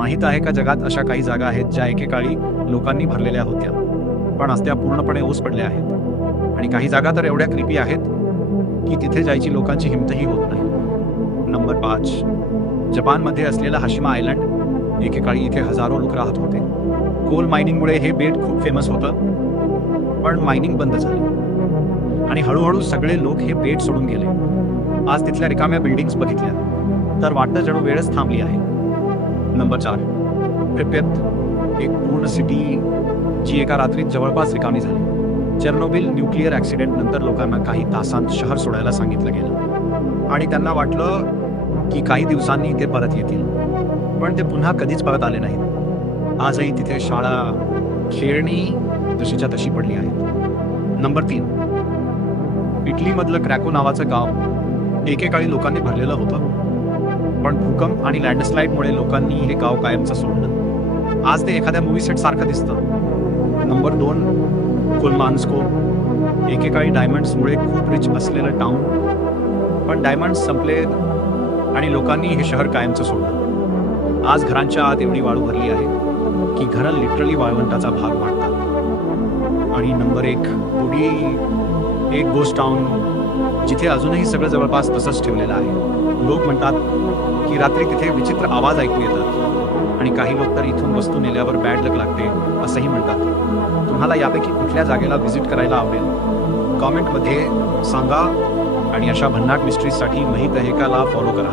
माहीत आहे का जगात अशा काही जागा आहेत ज्या एकेकाळी लोकांनी भरलेल्या होत्या, पण आज त्या पूर्णपणे ओस पडल्या आहेत. आणि काही जागा तर एवढ्या क्रिपी आहेत की तिथे जायची लोकांची हिमतही होत नाही. नंबर 5, जपानमध्ये असलेला हाशिमा आयलंड. एकेकाळी इथे हजारो लोक राहत होते. कोल मायनिंगमुळे हे बेट खूप फेमस होतं, पण मायनिंग बंद झाली आणि हळूहळू सगळे लोक हे बेट सोडून गेले. आज तिथल्या रिकाम्या बिल्डिंग्स बघितल्या तर वाटतं जणू वेळच थांबली आहे. नंबर 4, प्रिपेत, एक पूर्ण सिटी जी एका रात्रीत जवळपास रिकामी झाली. चेर्नोबिल न्यूक्लिअर ॲक्सिडेंट नंतर लोकांना काही तासांत शहर सोडायला सांगितलं गेलं आणि त्यांना वाटलं की काही दिवसांनी ते परत येतील, पण ते पुन्हा कधीच परत आले नाहीत. आजही तिथे शाळा, खेळणी जशीच्या तशी पडली आहेत. नंबर 3, इटलीमधलं क्रॅको नावाचं गाव. एकेकाळी लोकांनी भरलेलं होतं, पण भूकंप आणि लँडस्लाईडमुळे लोकांनी हे गाव कायमचं सोडलं. आज ते एखाद्या मूवी सेट सारखं दिसतं. नंबर 2, कुल्मान्स्को. एकेकाळी डायमंड्समुळे खूप रिच असलेलं टाउन, पण डायमंड्स संपले आणि लोकांनी हे शहर कायमचं सोडलं. आज घरांच्या आत एवढी वाळू भरली आहे की घरं लिटरली वाळवंटाचा भाग वाटतात. आणि नंबर 1, पुढी एक गोस्ट टाउन, जिथे अजूनही सगळं जवळपास तसंच ठेवलेलं आहे. लोक म्हणतात की रात्री तिथे विचित्र आवाज ऐकू येतात आणि काही लोक तर इथून वस्तू नेल्यावर बॅड लक लागते असंही म्हणतात. तुम्हाला यापैकी कुठल्या जागेला व्हिजिट करायला आवडेल? कॉमेंटमध्ये सांगा आणि अशा भन्नाट मिस्ट्रीजसाठी माहीत आहे का ला फॉलो करा.